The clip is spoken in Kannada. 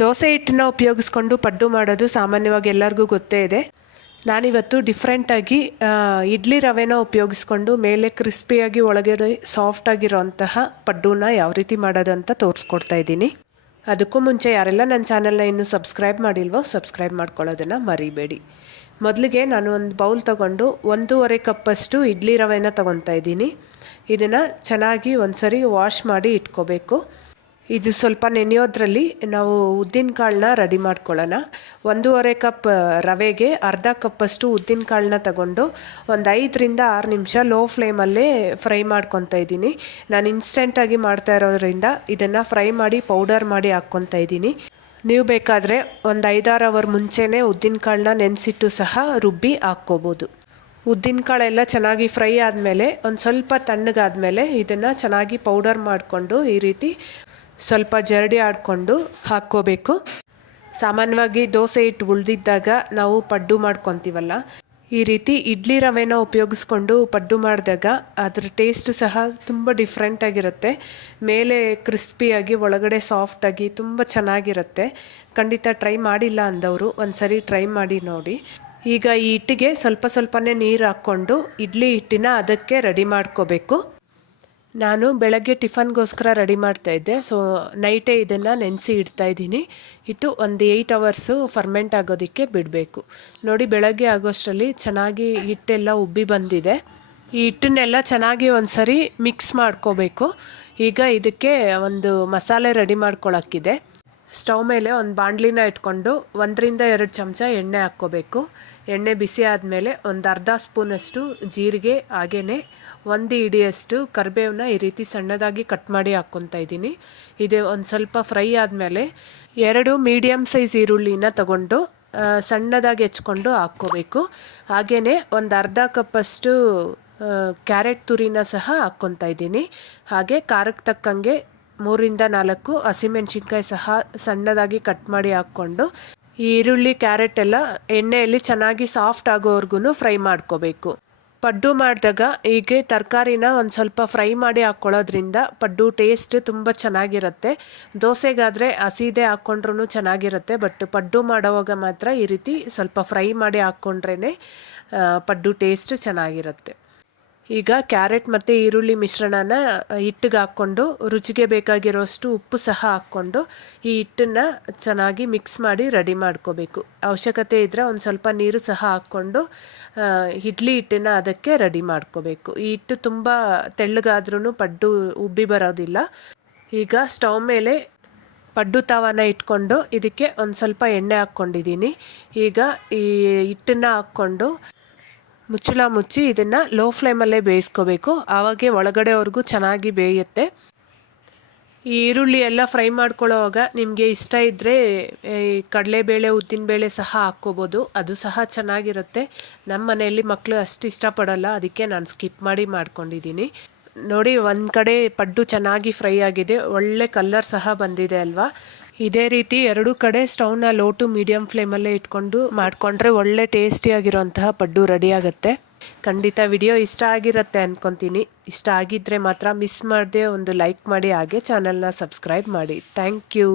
ದೋಸೆ ಹಿಟ್ಟನ್ನ ಉಪಯೋಗಿಸ್ಕೊಂಡು ಪಡ್ಡು ಮಾಡೋದು ಸಾಮಾನ್ಯವಾಗಿ ಎಲ್ಲರಿಗೂ ಗೊತ್ತೇ ಇದೆ. ನಾನಿವತ್ತು ಡಿಫ್ರೆಂಟಾಗಿ ಇಡ್ಲಿ ರವೆನ ಉಪಯೋಗಿಸ್ಕೊಂಡು ಮೇಲೆ ಕ್ರಿಸ್ಪಿಯಾಗಿ ಒಳಗಡೆ ಸಾಫ್ಟಾಗಿರೋಂತಹ ಪಡ್ಡೂನ ಯಾವ ರೀತಿ ಮಾಡೋದು ಅಂತ ತೋರಿಸ್ಕೊಡ್ತಾ ಇದ್ದೀನಿ. ಅದಕ್ಕೂ ಮುಂಚೆ ಯಾರೆಲ್ಲ ನನ್ನ ಚಾನಲ್ನ ಇನ್ನೂ ಸಬ್ಸ್ಕ್ರೈಬ್ ಮಾಡಿಲ್ವೋ ಸಬ್ಸ್ಕ್ರೈಬ್ ಮಾಡ್ಕೊಳ್ಳೋದನ್ನು ಮರಿಬೇಡಿ. ಮೊದಲಿಗೆ ನಾನು ಒಂದು ಬೌಲ್ ತೊಗೊಂಡು 1.5 ಕಪ್ಪಷ್ಟು ಇಡ್ಲಿ ರವೆನ ತೊಗೊತಾ ಇದ್ದೀನಿ. ಇದನ್ನು ಚೆನ್ನಾಗಿ ಒಂದು ಸರಿ ವಾಶ್ ಮಾಡಿ ಇಟ್ಕೋಬೇಕು. ಇದು ಸ್ವಲ್ಪ ನೆನೆಯೋದ್ರಲ್ಲಿ ನಾವು ಉದ್ದಿನ ಕಾಳನ್ನ ರೆಡಿ ಮಾಡ್ಕೊಳ್ಳೋಣ. 1.5 ಕಪ್ ರವೆಗೆ ಅರ್ಧ ಕಪ್ಪಷ್ಟು ಉದ್ದಿನ ಕಾಳನ್ನ ತಗೊಂಡು ಒಂದು 5ರಿಂದ 6 ನಿಮಿಷ ಲೋ ಫ್ಲೇಮಲ್ಲೇ ಫ್ರೈ ಮಾಡ್ಕೊತಾ ಇದ್ದೀನಿ. ನಾನು ಇನ್ಸ್ಟೆಂಟಾಗಿ ಮಾಡ್ತಾ ಇರೋದ್ರಿಂದ ಇದನ್ನು ಫ್ರೈ ಮಾಡಿ ಪೌಡರ್ ಮಾಡಿ ಹಾಕ್ಕೊತಾ ಇದ್ದೀನಿ. ನೀವು ಬೇಕಾದರೆ ಒಂದು 5-6 ಅವರ್ ಮುಂಚೆನೇ ಉದ್ದಿನ ಕಾಳನ್ನ ನೆನೆಸಿಟ್ಟು ಸಹ ರುಬ್ಬಿ ಹಾಕ್ಕೋಬೋದು. ಉದ್ದಿನ ಕಾಳೆಲ್ಲ ಚೆನ್ನಾಗಿ ಫ್ರೈ ಆದಮೇಲೆ ಒಂದು ಸ್ವಲ್ಪ ತಣ್ಣಗಾದಮೇಲೆ ಇದನ್ನು ಚೆನ್ನಾಗಿ ಪೌಡರ್ ಮಾಡಿಕೊಂಡು ಈ ರೀತಿ ಸ್ವಲ್ಪ ಜರಡಿ ಆಡಿಕೊಂಡು ಹಾಕ್ಕೋಬೇಕು. ಸಾಮಾನ್ಯವಾಗಿ ದೋಸೆ ಹಿಟ್ಟು ಉಳಿದಿದ್ದಾಗ ನಾವು ಪಡ್ಡು ಮಾಡ್ಕೊತೀವಲ್ಲ, ಈ ರೀತಿ ಇಡ್ಲಿ ರವೆನ ಉಪಯೋಗಿಸ್ಕೊಂಡು ಪಡ್ಡು ಮಾಡಿದಾಗ ಅದರ ಟೇಸ್ಟ್ ಸಹ ತುಂಬ ಡಿಫ್ರೆಂಟಾಗಿರುತ್ತೆ. ಮೇಲೆ ಕ್ರಿಸ್ಪಿಯಾಗಿ ಒಳಗಡೆ ಸಾಫ್ಟಾಗಿ ತುಂಬ ಚೆನ್ನಾಗಿರುತ್ತೆ. ಖಂಡಿತ ಟ್ರೈ ಮಾಡಿಲ್ಲ ಅಂದವರು ಒಂದು ಸರಿ ಟ್ರೈ ಮಾಡಿ ನೋಡಿ. ಈಗ ಈ ಹಿಟ್ಟಿಗೆ ಸ್ವಲ್ಪ ಸ್ವಲ್ಪನೇ ನೀರು ಹಾಕ್ಕೊಂಡು ಇಡ್ಲಿ ಹಿಟ್ಟಿನ ಅದಕ್ಕೆ ರೆಡಿ ಮಾಡ್ಕೋಬೇಕು. ನಾನು ಬೆಳಗ್ಗೆ ಟಿಫನ್ಗೋಸ್ಕರ ರೆಡಿ ಮಾಡ್ತಾಯಿದ್ದೆ. ಸೊ ನೈಟೇ ಇದನ್ನು ನೆನೆಸಿ ಇಡ್ತಾಯಿದ್ದೀನಿ. ಇಟ್ಟು ಒಂದು 8 ಅವರ್ಸು ಫರ್ಮೆಂಟ್ ಆಗೋದಕ್ಕೆ ಬಿಡಬೇಕು. ನೋಡಿ, ಬೆಳಗ್ಗೆ ಆಗೋಷ್ಟರಲ್ಲಿ ಚೆನ್ನಾಗಿ ಹಿಟ್ಟೆಲ್ಲ ಉಬ್ಬಿ ಬಂದಿದೆ. ಈ ಹಿಟ್ಟನ್ನೆಲ್ಲ ಚೆನ್ನಾಗಿ ಒಂದು ಸರಿ ಮಿಕ್ಸ್ ಮಾಡ್ಕೋಬೇಕು. ಈಗ ಇದಕ್ಕೆ ಒಂದು ಮಸಾಲೆ ರೆಡಿ ಮಾಡ್ಕೊಳ್ಳೋಕ್ಕಿದೆ. ಸ್ಟವ್ ಮೇಲೆ ಒಂದು ಬಾಣಲಿನ ಇಟ್ಕೊಂಡು 1ರಿಂದ 2 ಚಮಚ ಎಣ್ಣೆ ಹಾಕ್ಕೋಬೇಕು. ಎಣ್ಣೆ ಬಿಸಿ ಆದಮೇಲೆ ಒಂದು ಅರ್ಧ ಸ್ಪೂನಷ್ಟು ಜೀರಿಗೆ, ಹಾಗೆಯೇ 1 ಹಿಡಿಯಷ್ಟು ಕರಿಬೇವನ್ನ ಈ ರೀತಿ ಸಣ್ಣದಾಗಿ ಕಟ್ ಮಾಡಿ ಹಾಕ್ಕೊತಾ ಇದ್ದೀನಿ. ಇದು ಒಂದು ಸ್ವಲ್ಪ ಫ್ರೈ ಆದಮೇಲೆ 2 ಮೀಡಿಯಮ್ ಸೈಜ್ ಈರುಳ್ಳಿನ ತಗೊಂಡು ಸಣ್ಣದಾಗಿ ಹೆಚ್ಕೊಂಡು ಹಾಕ್ಕೋಬೇಕು. ಹಾಗೆಯೇ ಒಂದು ಅರ್ಧ ಕಪ್ಪಷ್ಟು ಕ್ಯಾರೆಟ್ ತುರಿನ ಸಹ ಹಾಕ್ಕೊತಾ ಇದ್ದೀನಿ. ಹಾಗೆ ಖಾರಕ್ಕೆ ತಕ್ಕಂಗೆ 3ರಿಂದ 4 ಹಸಿಮೆಣ್ಸಿನ್ಕಾಯಿ ಸಹ ಸಣ್ಣದಾಗಿ ಕಟ್ ಮಾಡಿ ಹಾಕ್ಕೊಂಡು ಈ ಈರುಳ್ಳಿ ಕ್ಯಾರೆಟ್ ಎಲ್ಲ ಎಣ್ಣೆಯಲ್ಲಿ ಚೆನ್ನಾಗಿ ಸಾಫ್ಟ್ ಆಗೋವರೆಗೂ ಫ್ರೈ ಮಾಡ್ಕೋಬೇಕು. ಪಡ್ಡು ಮಾಡಿದಾಗ ಹೀಗೆ ತರಕಾರಿನ ಒಂದು ಸ್ವಲ್ಪ ಫ್ರೈ ಮಾಡಿ ಹಾಕ್ಕೊಳ್ಳೋದ್ರಿಂದ ಪಡ್ಡು ಟೇಸ್ಟ್ ತುಂಬ ಚೆನ್ನಾಗಿರುತ್ತೆ. ದೋಸೆಗಾದರೆ ಹಸಿದೆ ಹಾಕ್ಕೊಂಡ್ರೂ ಚೆನ್ನಾಗಿರುತ್ತೆ, ಬಟ್ ಪಡ್ಡು ಮಾಡೋವಾಗ ಮಾತ್ರ ಈ ರೀತಿ ಸ್ವಲ್ಪ ಫ್ರೈ ಮಾಡಿ ಹಾಕ್ಕೊಂಡ್ರೇ ಪಡ್ಡು ಟೇಸ್ಟ್ ಚೆನ್ನಾಗಿರುತ್ತೆ. ಈಗ ಕ್ಯಾರೆಟ್ ಮತ್ತು ಈರುಳ್ಳಿ ಮಿಶ್ರಣನ ಹಿಟ್ಟಿಗೆ ಹಾಕ್ಕೊಂಡು ರುಚಿಗೆ ಬೇಕಾಗಿರೋಷ್ಟು ಉಪ್ಪು ಸಹ ಹಾಕ್ಕೊಂಡು ಈ ಹಿಟ್ಟನ್ನು ಚೆನ್ನಾಗಿ ಮಿಕ್ಸ್ ಮಾಡಿ ರೆಡಿ ಮಾಡ್ಕೋಬೇಕು. ಅವಶ್ಯಕತೆ ಇದ್ದರೆ ಒಂದು ಸ್ವಲ್ಪ ನೀರು ಸಹ ಹಾಕ್ಕೊಂಡು ಇಡ್ಲಿ ಹಿಟ್ಟನ್ನು ಅದಕ್ಕೆ ರೆಡಿ ಮಾಡ್ಕೋಬೇಕು. ಈ ಹಿಟ್ಟು ತುಂಬ ತೆಳ್ಳಗಾದ್ರೂ ಪಡ್ಡು ಉಬ್ಬಿ ಬರೋದಿಲ್ಲ. ಈಗ ಸ್ಟವ್ ಮೇಲೆ ಪಡ್ಡು ತವಾನ ಇಟ್ಕೊಂಡು ಇದಕ್ಕೆ ಒಂದು ಸ್ವಲ್ಪ ಎಣ್ಣೆ ಹಾಕ್ಕೊಂಡಿದ್ದೀನಿ. ಈಗ ಈ ಹಿಟ್ಟನ್ನು ಹಾಕ್ಕೊಂಡು ಮುಚ್ಚಳ ಮುಚ್ಚಿ ಇದನ್ನು ಲೋ ಫ್ಲೇಮಲ್ಲೇ ಬೇಯಿಸ್ಕೋಬೇಕು. ಆವಾಗೆ ಒಳಗಡೆವರೆಗೂ ಚೆನ್ನಾಗಿ ಬೇಯುತ್ತೆ. ಈ ಈರುಳ್ಳಿ ಎಲ್ಲ ಫ್ರೈ ಮಾಡ್ಕೊಳ್ಳೋವಾಗ ನಿಮಗೆ ಇಷ್ಟ ಇದ್ದರೆ ಕಡಲೆಬೇಳೆ, ಉದ್ದಿನಬೇಳೆ ಸಹ ಹಾಕ್ಕೋಬೋದು, ಅದು ಸಹ ಚೆನ್ನಾಗಿರುತ್ತೆ. ನಮ್ಮ ಮನೆಯಲ್ಲಿ ಮಕ್ಕಳು ಅಷ್ಟು ಇಷ್ಟಪಡೋಲ್ಲ, ಅದಕ್ಕೆ ನಾನು ಸ್ಕಿಪ್ ಮಾಡಿ ಮಾಡ್ಕೊಂಡಿದ್ದೀನಿ. ನೋಡಿ, ಒಂದು ಕಡೆ ಪಡ್ಡು ಚೆನ್ನಾಗಿ ಫ್ರೈ ಆಗಿದೆ, ಒಳ್ಳೆ ಕಲರ್ ಸಹ ಬಂದಿದೆ ಅಲ್ವಾ. ಇದೇ ರೀತಿ 2 ಕಡೆ ಸ್ಟವ್ನ ಲೋ ಟು ಮೀಡಿಯಮ್ ಫ್ಲೇಮಲ್ಲೇ ಇಟ್ಕೊಂಡು ಮಾಡಿಕೊಂಡ್ರೆ ಒಳ್ಳೆ ಟೇಸ್ಟಿಯಾಗಿರೋಂತಹ ಪಡ್ಡು ರೆಡಿ ಆಗುತ್ತೆ. ಖಂಡಿತ ವಿಡಿಯೋ ಇಷ್ಟ ಆಗಿರುತ್ತೆ ಅಂದ್ಕೊತೀನಿ. ಇಷ್ಟ ಆಗಿದ್ದರೆ ಮಾತ್ರ ಮಿಸ್ ಮಾಡದೆ ಒಂದು ಲೈಕ್ ಮಾಡಿ, ಹಾಗೆ ಚಾನಲ್ನ ಸಬ್ಸ್ಕ್ರೈಬ್ ಮಾಡಿ. Thank you.